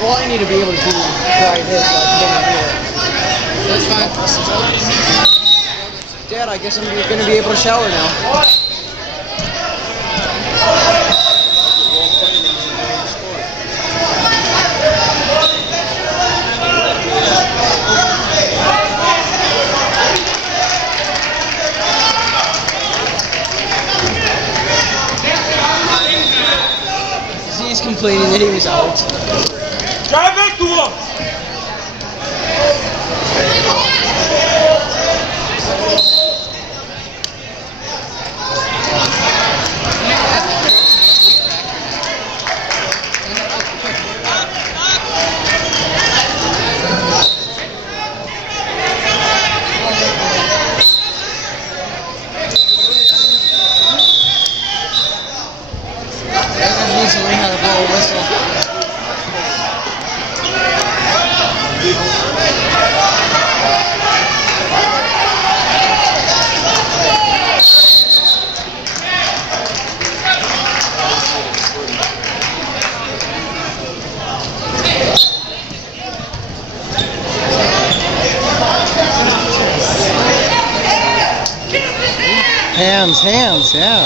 Well, I need to be able to try this. That's fine. Dad, I guess I'm going to be able to shower now. He's complaining that he was out. Drive back to him! Needs to learn how to blow a whistle. Hands, yeah.